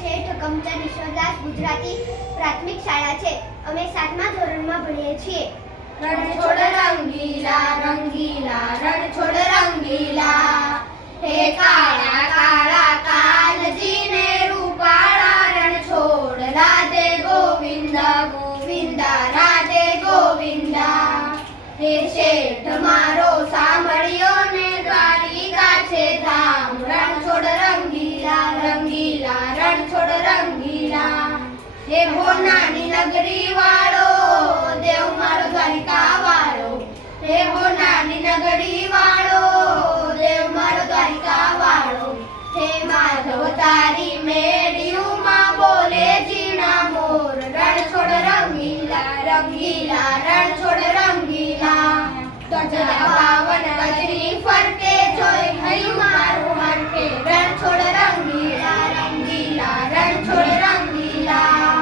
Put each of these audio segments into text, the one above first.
શેઠ કમચંદ ઈશ્વરદાસ ગુજરાતી પ્રાથમિક શાળા છે. અમે 7મા ધોરણમાં ભણીએ છીએ. રણછોડ રંગીલા રંગીલા રણછોડ રંગીલા, હે કાળા કાળા કાનજીને રૂપાળા રણછોડ, રાધે ગોવિંદા ગોવિંદા રાધે ગોવિંદા. હે શેઠ મારો સાંભળ્યો ને દ્વારિકા છે ધામ, રણછોડ રંગીલા રંગીલા રણછોડ રંગીલા. હે ભોનાની નગરી વાળો દેવ મારો દ્વારિકા વાળો, હે ભોનાની નગરી વાળો દેવ મારો દ્વારિકા વાળો. હે માધવ તારી મેડિયુમાં બોલે ઝીણા મોર, રણછોડ રંગીલા રંગીલા રણછોડ રંગીલા. ત્વચા પાવન કજરી ફરકે જોઈ હૈયું મારું હરકે, રણછોડ રંગીલા રંગીલા રણછોડ રંગીલા.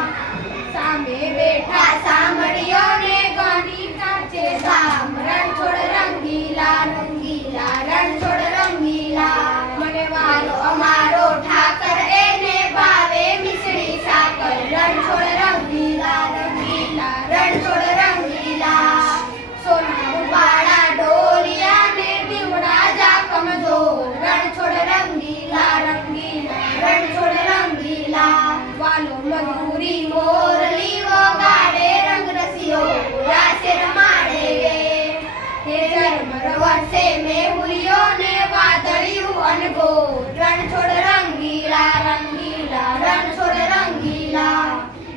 સામે બેઠા સાંભળ્યો ને દ્વારિકા છે ધામ, રણછોડ રંગીલા રંગીલા રણછોડ રંગીલા. મને વાલો અમારો ઠાકર એને ભાવે મિસળી સાકર, રણછોડ રંગીલા રંગીલા રણછોડ રંગીલા. સોના રૂપાળા ઢોલિયા ને દીવડા જા કમજોર, રણછોડ રંગીલા રંગીલા રણછોડ રંગીલા. વાલો મધુરી મોરલી વગાડે રંગ રસિયો રાસે રમાડે રે, હે ઝરમર વરસે મેહુલિયો ને વાદળિયું અનગોર, રણછોડ રંગીલા રંગીલા રણછોડ રંગીલા.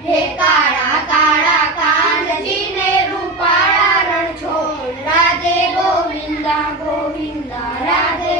હે કાળા કાળા કાનજીને રૂપાળા રણછોડ, રાધે ગોવિંદા ગોવિંદા રાધે